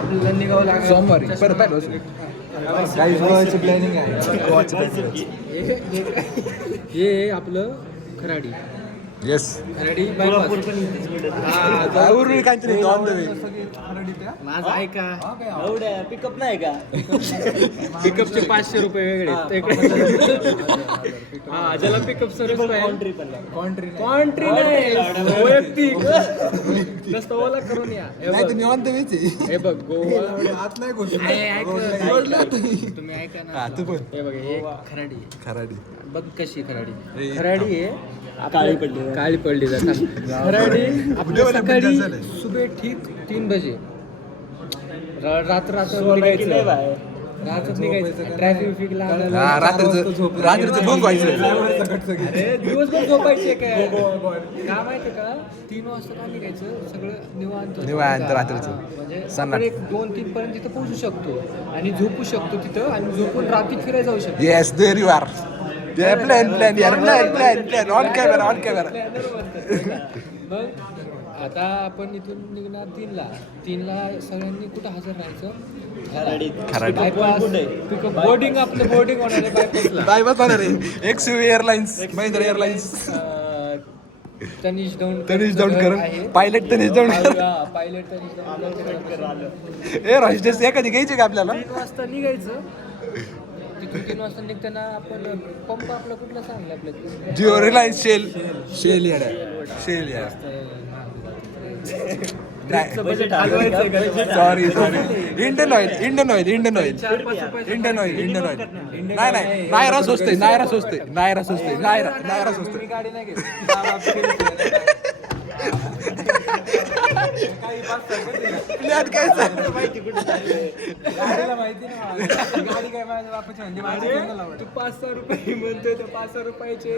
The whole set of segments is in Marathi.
आपल्याला निघावं लागेल सोमवारी परत पाहिलं काही गोवाची प्लॅनिंग आहे. हे आपलं खराडी येस खराडी बायपास उर्मी काहीतरी ऑन द वे. माझं ऐका एवढ्या पिकअप नाही का? पिकअपचे 500 रुपये वेगळे हा ज्याला पिकअप सर्विस कॉन्ट्री पण कॉन्ट्री नाही वैयक्तिक नुसतं ओला करून या हे बघ. ऑन द वेच हे बघ गोवा आत नाही गोष्ट तुम्ही ऐका ना हा तू पण हे बघ हे खराडी आहे. खराडी बघ कशी खराडी खराडी आहे काळी पडली. काळी पडली जातात खराडी आपल्या सकाळी सुबह ठीक 3 बजे रात्र निघायचं रात्र निघायचं ट्रॅफिक लागलं रात्रीचं भोंग व्हायचं. अरे दिवसभर झोपायचे काय माहितीये का 3 वाजता का निघायचं सगळं निवांत रात्रीचं. म्हणजे सन्नाट. आपण एक 2-3 पर्यंत तिथं पोहोचू शकतो आणि झोपू शकतो तिथं आणि झोपून रात्री फिरायला जाऊ शकतो yes there you are. Plan यार प्लॅन ऑन कॅमेरा मग आता आपण इथून निघणार 3ला सगळ्यांनी कुठं हजर राहायचं खराडी. बायपास पिकअप बोर्डिंग आपलं बोर्डिंग होणार आहे बायपासला काय होणार आहे XU airlines Mahindra airlines. Tanish Daundkar pilot Tanish Daundkar. Pilot Tanish Daundkar ए राजेश एखादी घ्यायची का आपल्याला? 3 वाजता निघायचं तिथून 3 वाजता निघताना आपण पंप आपला कुठला चांगला आपल्या जिओ रिलायन्स शेल या बजेट हलवायचं सॉरी इंडियन ऑइल नाही नायरा स्वस्त नायरा स्वस्त मी गाडी नाही घेत प्लॅन काय माहिती ना गाडी काय माझ्या बापाची म्हणजे तू 500 रुपये म्हणतोय तर 500 रुपयाचे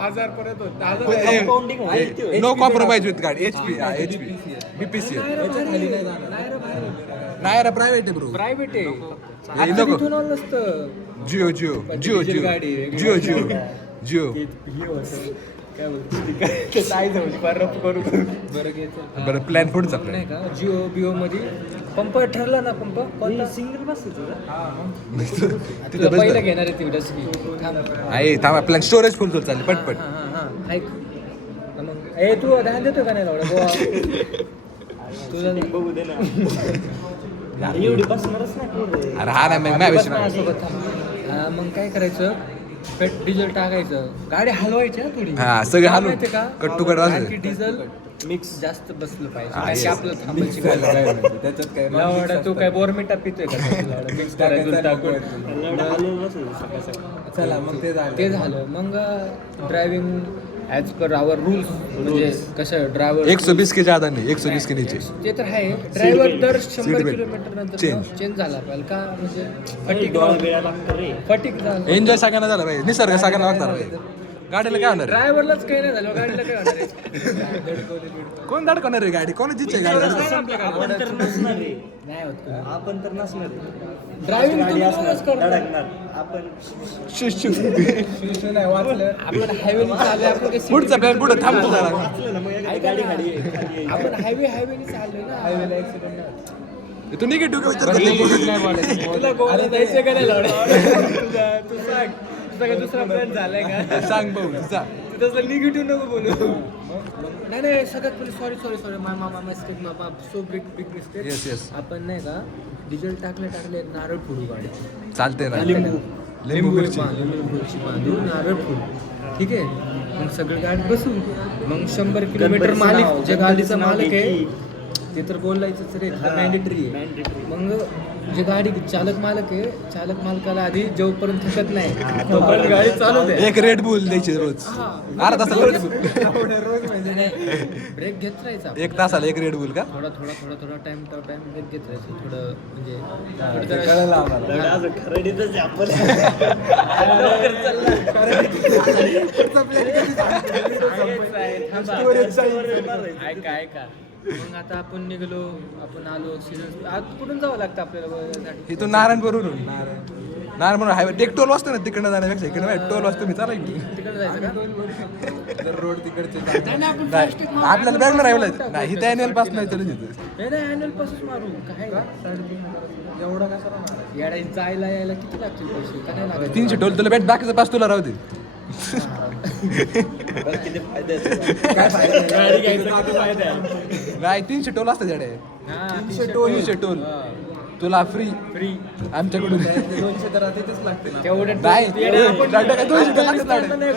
1000 परत होत नो कॉम्प्रोमाइज विथ गाडी एचपी बीपीसी नायरा प्रायव्हेट आहे ब्रो. प्रायव्हेट आहे नको. इथून आलं नसतं जिओ गाडी काय बोलतो बरं प्लॅन पुढचा नाही का जिओ मध्ये पंप ठरला ना पंप सिंगल बस तुला पहिलं घेणार आहे तेवढंच की आहे थांबा प्लॅन स्टोरेज फुल चालले पटपट. ऐक मग ए तू ध्यान देतो का नाही एवढा गोवा तुला बघू दे ना. एवढी बसणारच नाही पुढे. अरे हा नाही माझ्यासोबत थांब. मग काय करायचं डिझेल टाकायचं गाडी हलवायची ना थोडी हा, सगळे हलवून. माहिती का कट टू कट वाजले. कारण की डिझेल मिक्स जास्त बसलं पाहिजे कारण की yes. आपलं थांबायची गरज नाही. लावडा तू काय बोरमिटा पितोय का मिक्स करायचं टाकून चला मग ते झालं मग driving as per hour rules म्हणजे कसं ड्रायव्हर 120 के ज्यादा नहीं 120 के नीचे. ते तर आहे ड्रायव्हर दर 100 belt. किलोमीटर नंतर Change. चेंज झाला पाहिजे का म्हणजे फटिक झालं एन्जॉय सगळ्यांना झाला पाहिजे निसर्ग सगळ्यांना वागणार पाहिजे. गाडीला काय होणार आहे? ड्रायव्हरलाच काही नाही झालं गाडीला काय होणार आहे? कोण धडकवणार आहे गाडी कोणाची इच्छा आहे गाडी? आपण तर नसणार रे. नाही होत का? आपण तर नसणार. ड्रायव्हिंग गाडी तुम्ही असणार, करणार. धडकणार. आपण आपण हायवे चाललोय आपण काही पुढचा प्लॅन पुढे थांबतो जरा. गाडी खाली आपण हायवेने चाललोय ना हायवेला ऍक्सिडेंट तू निगेटिव्ह विचार करतो. तुला गोवाला जायचं का नाही लावडे तू सांग तुझा काय दुसरा प्लॅन झालाय का सांग भाऊ जा. तू तसं निगेटिव्ह नको बोलू नाही सगळ्यात पहिले सॉरी मामा मिस्टेक मामा so big mistake Yes, yes. आपण नाही का डिझेल टाकले नारळ फोडू गाडी चालते ना लिंबू मिरची बांधू नारळ फोडू ठीक आहे मग सगळी गाडी बसू मग 100 किलोमीटर मालिक जे गाडीचा मालक आहे ते तर बोलायचंच रे मॅन्डेटरी आहे मग जे गाडी चालक मालकाला आधी जोपर्यंत थकत नाही तोपर्यंत गाडी चालू दे एक रेड बुल द्यायची रोज अर्धा तासाला रेड बुल रोज म्हणजे नाही ब्रेक घेत राहायचा एक तासाला एक रेड बुल का थोडा टाइम ब्रेक घेत राहायचं थोडं म्हणजे खरेदीतच आपण ऐका मग आता आपण निघालो आपण आलो सिरियस आज कुठून जावं लागतं आपल्याला इथून नारायणपूरवरून नाही म्हणून हायवे एक टोल वाजतो ना तिकडनं जाण्यापेक्षा इकडे टोल वाजतो मी चालेल तिकडे जायचं का रोड तिकडचे नाही नाही, आपण नाही plastic मारू. आपल्याला बॅगला राहिलं नाही ही त्या अॅन्युअल पास नाही चलत तिथं नाही नाही annual passच मारू काय एवढा कसा राहणार येडा जायला यायला किती लागतील पैसे का नाही लागत 300 टोल तुला भेट बाकीचं पास तुला राहू दे किती फायदा आहे काय फायदा आहे? गाडी घ्यायचा किती फायदा आहे? नाही 300 टोल असतं त्याडे हा, 300 टोल तुला फ्री फ्री आमच्याकडून 200 तर तिथेच लागते तेवढे नाही येडा आपण- डाटा काय 200 तर लागतात अफगाणिस्तानला लाडे.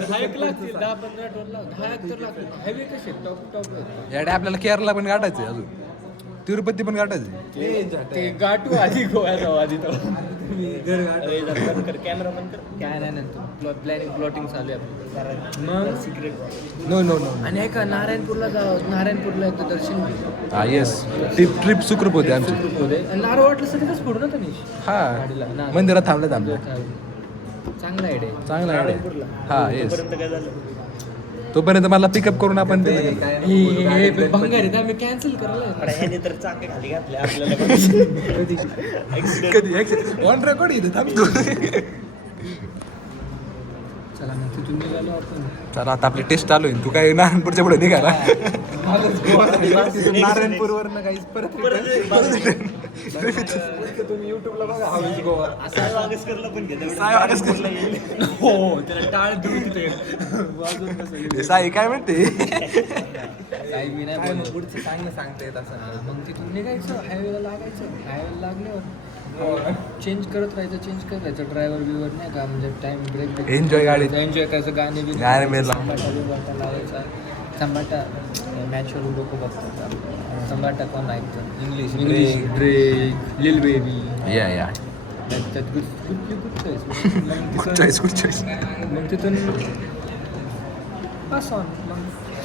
नाही, गोव्याला. 10 लागतील 10-15 टोल लागतील 10 तर लागतील हायवे कसे टॉप याडे आपल्याला केरला पण गाठायचंय अजून तिरुपती पण गाठायचं ते गाठू आधी गोव्यात जाऊ आधी तो कॅमेरा बंद कर काय नाही प्लॅनिंग प्लॉटिंग चालू आहे आपलं. मग सिक्रेट नो नो नो आणि ऐका नारायणपूरला जाऊ नारायणपूरला एकदा दर्शन घेऊ हा येस ट्रिप सुखरूप होते आमची आणि नारळ वाटलं सर तिथंच फोडू ना तनिष हा गाडीला नारळ. मंदिरात थांबलेत आमच्या चांगला आयडिया चांगला आहे हा येस पर्यंत काय झालं तोपर्यंत मला पिकअप करून आपण ते भंगार आहे आम्ही कॅन्सल करायला अरे ह्याने तर चाके खाली घातले आपल्याला कधी ऑन रेकॉर्ड इथे थांबतो चला मग तिथून निघालो आपण चला आता आपली टेस्ट चालू आहे तू काय नारायणपूरच्या पुढे निघाला नारायणपूरवरनं काहीच परत तुम्ही युट्यूबला बघा हाऊस गोवा असं वागसकरला पण घे हो त्याला टाळ देऊ तिथे वाजून बसेल. साई काय म्हणते काही मी नाही बोलत. पुढचं सांगता येत असं मग तिथून निघायचं हायवेला लागायचं हायवेला लागल्यावर चेंज करत राहायचं ड्रायव्हर बिवर नाही का म्हणजे टाइम ब्रेक Enjoy गाडीत. एन्जॉय करायचं गाणे बी गाणे बिणे लावून. संबाटा लावायचा संबाटा मॅचवर लोक बघतात संबाटा कोण ऐकतं इंग्लिश ड्रेक लिल बेबी या या त्यात गुड गुड चॉईस मग तिथून पास ऑन मग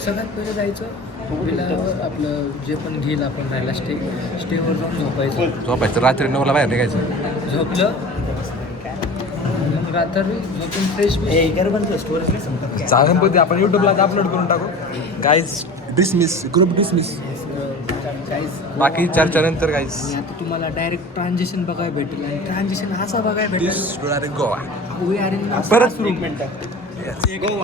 सगळ्यात पहिले जायचं विलावर आपलं जे पण घेईल आपण राहायला स्टेवर जाऊन झोपायचं झोपायचं रात्री 9ला बाहेर निघायचं झोपलं मग रात्री झोपून फ्रेश स्टोरेज नाही संपत चांगलं पद्धती आपण युट्यूबला अपलोड करून टाकू गाईज डिसमिस ग्रुप डिसमिस काहीच बाकी चर्चा नंतर गाईज आणि आता तुम्हाला डायरेक्ट ट्रान्झॅक्शन बघायला भेटेल आणि ट्रान्झॅक्शन असा बघायला भेटेल गोवा We are in परत एक मिनिट